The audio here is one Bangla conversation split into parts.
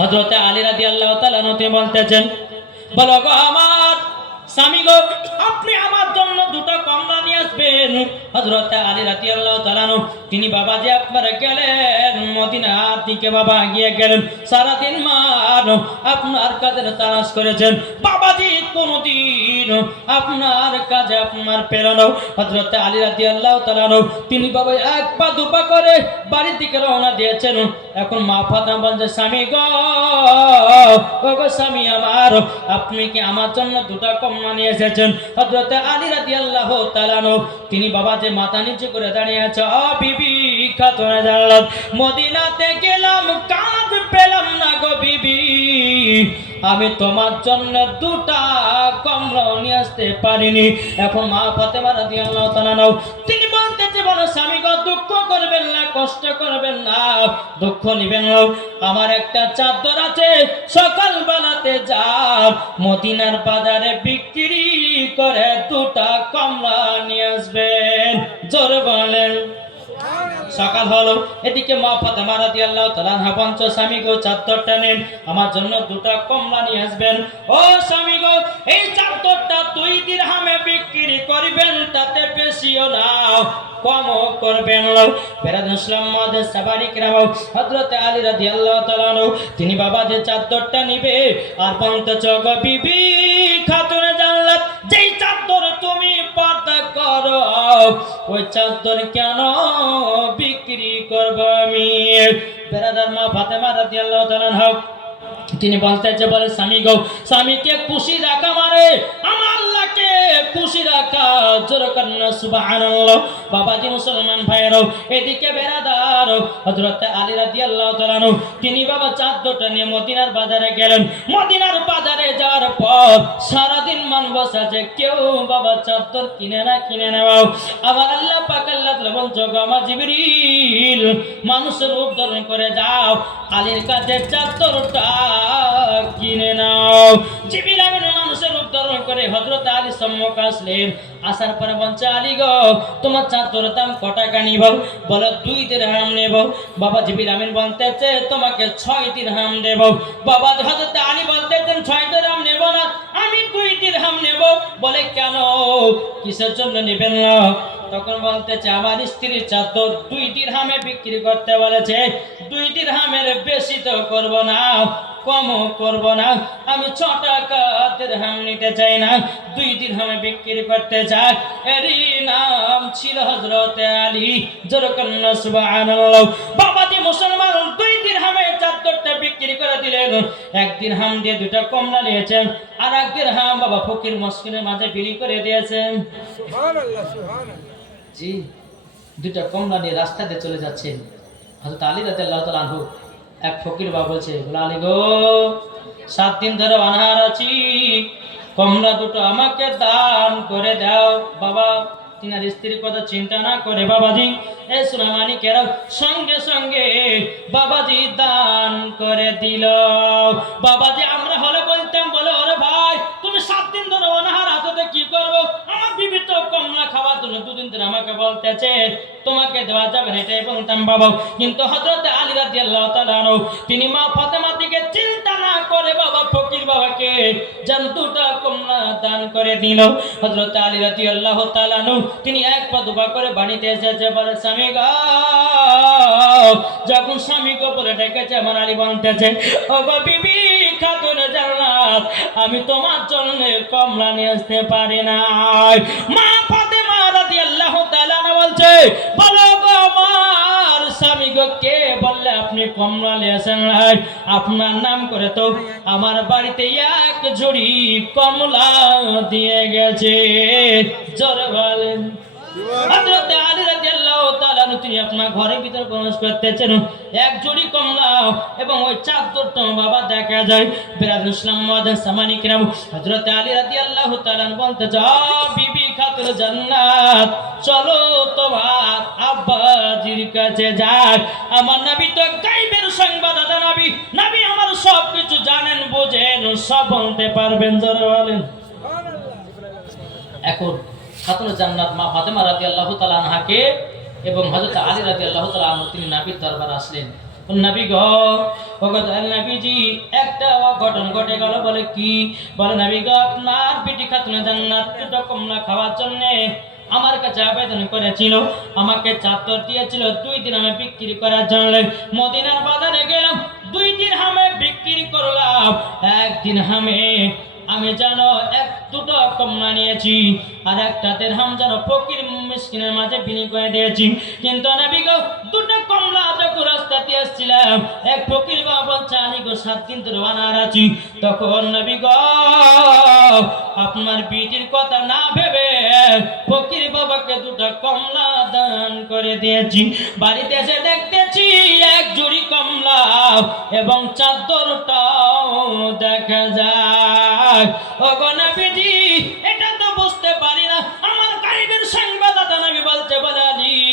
হজরতে আলী রাদি আল্লাহ তালানতে বলতেছেন, বলো গো আমার স্বামী গো, আপনি আমার জন্য দুটো কমলা নিয়ে আসবেন। হজরতে আলী রাতি আল্লাহ তালানো তিনি বাবা যে একবার গেলেন, মদিনার দিকে বাবা গিয়ে গেলেন, সারাদিন মান আপনার কাজের তালাশ করেছেন, বাবাজি আপনার কাজে আপনার হজরতে আলী রাদি আল্লাহ তালানু তিনি বাবা এক পা দুপা করে বাড়ির দিকে রওনা দিয়েছেন। এখন মা ফাতা বলছে, স্বামী স্বামী আমার, আপনি কি আমার জন্য দুটা কন্যা নিয়ে এসেছেন? হজরতে আলী রাদি আল্লাহ তালানো তিনি বাবা যে মাথা নিচু করে দাঁড়িয়ে আছে, অ বিবি খাতুনে মদিনাতে গেলাম কাজ পেলাম না গো বিবি। আমি তোমার জন্য দুটা কমরাও নিয়ে আসতে পারিনি। এখন মা ফাতেমা রাদি আল্লাহ তালানো তিনি বলতেছে বলো স্বামী দুঃখ করবেন না, কষ্ট করবেন না, দুঃখ নিবেন না। আমার একটা চাদর আছে, সকাল বেলাতে যাও। মদিনার বাজারে বিক্রি করে দুটা কমলা নিয়ে আসবেন। জোর বলেন। সকাল হলো। এদিকে মা ফাতেমা রাদিয়াল্লাহু তাআলা আনহা পঞ্চ স্বামী গো, চাদরটা নেন। আমার জন্য দুটা কমলা নিয়ে আসবেন। ও স্বামী গো, এই চাদরটা দুই দিরহামে বিক্রি করবেন, তাতে বেশিও নাও কমও করবেন না। বেরাদ মুসলিম মহাদেশ সাবারিক রাও। হযরত আলী রাদিয়াল্লাহু তাআলা তিনি বাবা যে চাদরটা নিবে, আর পঞ্চ চগ বিবি খাতুনে জানলাত যেই চাদর তুমি ওই চাদর কেন বিক্রি করব আমি? বেরাদার মা তিনি বলতে যে, বলে, স্বামী গো, স্বামীকে খুশি রাখা মানে খুশি রাখা। জোর বাবাজি মুসলমান এদিকে বেরাদার হযরত আলী তিনি বাবা চাদরটা নিয়ে মদিনার বাজারে গেলেন। মদিনার বাজারে সারাদিন মান বসাছে কেউ বাবা চাদর কিনে না, কিনে নেওয়াও আবার আল্লাহ পাক আল্লাহ বলছো জিবরিল, মানুষের রূপ ধারণ করে যাও, আলীর কাছে চাদরটা কিনে নাও। জিবিল করে হযরত আলী সম্মুখ আসলেন। আসার পরে বলছে, আলী গো, তোমার চাদর দাম ক টাকা নিব বলো, দুই দিরহাম নেব। বাবা জিবিল আমিন বলতেছে, তোমাকে ছয় দিরহাম দেব। বাবা হযরত আলী বলতেছেন, ছয় দিরহাম নেব না, আমি দুই দিরহাম নেব। বলে, কেন? কিসের জন্য নেবেন না? তখন বলতেছে, আমার স্ত্রীর চাদর দুই দিরহামে বিক্রি করতে বলেছে। দুই দিরহামের বেশি তো করব না। কমও করব না। আমি ছ টাকা দিরহাম নিতে চাই না। দুই দিরহামে বিক্রি করতে চাই এরই নাম ছিল হজরত আলী। বাবাজি মুসলমান দুই দিরহামে চাদরটা বিক্রি করে দিলেন। এক দিরহাম দিয়ে দুটা কমলা নিয়েছেন আর এক দিরহাম বাবা ফকির মস্কিনের মাঝে বিলি করে দিয়েছেন সুবহানাল্লাহ সুবহানাল্লাহ। জি দুইটা কমলা নিয়ে রাস্তাতে চলে যাচ্ছেন। হযরত আলী তাআলা আনহু। এক ফকির বাবা বলছে, বলে গো, সাত দিন ধরে অনাহার আছি। কমলা দুটো আমাকে দান করে দাও। বাবা, তিনার স্ত্রীর কথা চিন্তা না করে বাবাজি কেরাও সঙ্গে সঙ্গে বাবাজি দান করে দিল। বাবাজি, আমরা হলে বলতাম, বলে, ওরে ভাই, তুমি সাত দিন ধরে অনাহার হাতে কি করব? আমার বিবি তো কমলা খাওয়ার জন্য দুদিন ধরে আমাকে বলতেছে, তোমাকে দেওয়া যাবে না, এটাই বলতাম বাবা কিন্তু হজরত তিনি মা ফাতেমা দিকে চিন্তা না করে বাবা ফকির বাবাকে যেন দুটা কমলা দান করে দিল। হজরত আলী রাদিয়াল্লাহু তাআলা আনহু, তিনি এক পা দুপা করে বাড়িতে এসেছে, বলে, স্বামী গো, যখন স্বামী বলে ডেকেছে, আমার আলী বলতেছে, ও বিবি, খাতুনে জান্নাত, আমি তোমার জন্য কমলা নিয়ে আসতে পারি না মা ফাতেমা রাদিয়াল্লাহু তাআলা বলছে, বলো গো আমার স্বামী গো কে আপনি কমলা আসেন আপনার নাম করে তো আমার বাড়িতে এক ঝুড়ি কমলা দিয়ে গেছে। জোরে তিনি আপনার ঘরের ভিতর প্রবেশ করতেছেন। এক জুড়ি কমলা এবং ওই চাদরটা বাবা দেখা যায়। বিরাদ ইসলাম মাদান সামানি কিরাম। আলী বলতে, যা বিবি জান্নাত। চলো তোমার আব্বাজির কাছে যাক আমার নবী তো গায়বের সংবাদদাতা নবী। নবী আমার সব কিছু জানেন, বোঝেন, সব বলতে পারবেন, জোরে বলেন। এখন খাতুন জান্নাত মা ফাতেমা রাদিয়াল্লাহু তাআলা আনহাকে এবং হযরত আলী রাদিয়াল্লাহু তাআলা আনহু, তিনি নবীর দরবার আসলেন। নবী গো নবীজি, একটা অঘটন ঘটে গেল বলে কি? বলে, নবী গো, আপনার বিটি খাতুনে জান্নাত কমলা খাওয়ার জন্য আমার কাছে আবেদন করেছিল, আমাকে চাতর দিয়েছিল, দুই দিন আমি বিক্রি করার জন্য মদিনার বাজারে গেলাম, দুই দিন আমি বিক্রি করলাম, একদিন আমি আমি জানো এক দুটো কমলা নিয়েছি আর একটা দেড়হাম যেন ফকির মিসকিনের মাঝে বিলি করে দিয়েছি। কিন্তু এক ফকির বাবা সাত তখন গো, আপনার বিটির কথা না ভেবে ফকির বাবাকে দুটো কমলা দান করে দিয়েছি। বাড়িতে এসে দেখতেছি এক জুড়ি কমলা এবং চাদরটাও দেখা যায় ও গণপিজি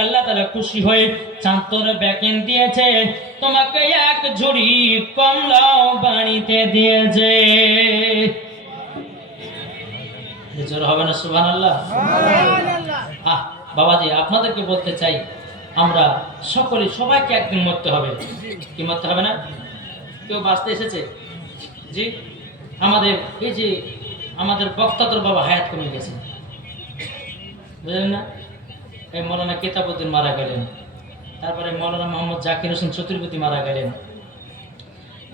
আল্লাহ আল্লাহ তাআলা খুশি হয়ে চাঁদর ব্যাকেন দিয়েছে তোমাকে এক ঝুড়ি কমলাও বাড়িতে দিয়েছে। জোর হবে না সুবহানাল্লাহ? আহ বাবাজি আপনাদেরকে বলতে চাই আমরা সকলে সবাইকে একদিন মরতে হবে। কি মরতে হবে না? কেউ বাঁচতে এসেছে? জি? আমাদের এই যে আমাদের বক্তাতর বাবা হায়াত কমে গেছে। বুঝলেন না? এই মৌলানা কেতাবুদ্দিন মারা গেলেন। তারপরে মৌলানা মোহাম্মদ জাকির হোসেন চতুর্পতি মারা গেলেন।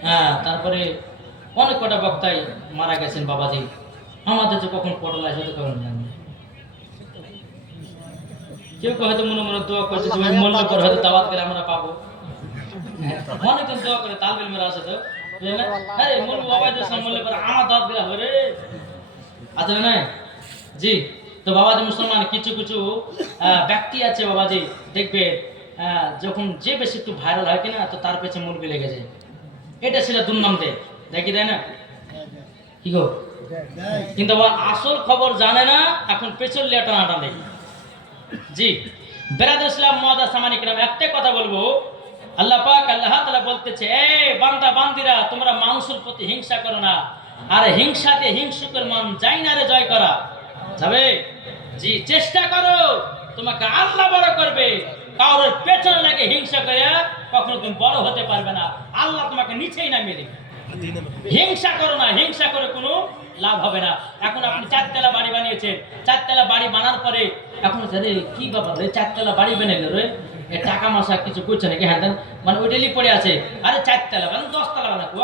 হ্যাঁ তারপরে অনেক কটা বক্তাই মারা গেছেন বাবাজি। আমাদের যে কখন পটল আসবে তো কখন জানি কেউ কেউ হয়তো মনে মনে দোয়া করছে, যে মূল্য করে হয়তো দাওয়াত গেলে আমরা পাবো। অনেকজন দোয়া করে, তালবেল মেরা আছে তো? আরে মূল বাবা তো সামলে পরে আমার দাওয়াত গেলে হবে রে। আছে না? জি। তো বাবাজি মুসলমান কিছু কিছু ব্যক্তি আছে বাবাজি, দেখবে যখন যে বেশি একটু ভাইরাল হয় কিনা, তো তার পেছনে মুরগি লেগে যায়। এটা সেটা দুর্নাম দেয় দেখি তাই না? কি গো? কিন্তু আবার আসল খবর জানে না, এখন পেছন লিয়ে টানাটা নেই জি বেরাদ ইসলাম মহাদা সামানিক নাম একটাই কথা বলব, আল্লাহ পাক আল্লাহ তাআলা বলতেছে, এ বান্দা, বান্দিরা, তোমরা মানুষের প্রতি হিংসা করো না, আর হিংসাতে হিংসুকের মন যাই না রে জয় করা যাবে? জি, চেষ্টা করো। তোমাকে আল্লাহ বড় করবে। কারোর পেছনে লাগে হিংসা করে কখনো তুমি বড় হতে পারবে না। আল্লাহ তোমাকে নিচেই নামিয়ে দেবে। হিংসা করো না, হিংসা করে কোনো লাভ হবে না। এখন আপনি চারতলা বাড়ি বানিয়েছেন। চারতলা বাড়ি বানার পরে এখন আরে কি ব্যাপার রে? চারতলা বাড়ি বানাইলে রে? এ টাকা মাসা কিছু করছে নাকি? হ্যাঁ? মানে ওইটালি পড়ে আছে। আরে চারতলা মানে দশতলা বানাবো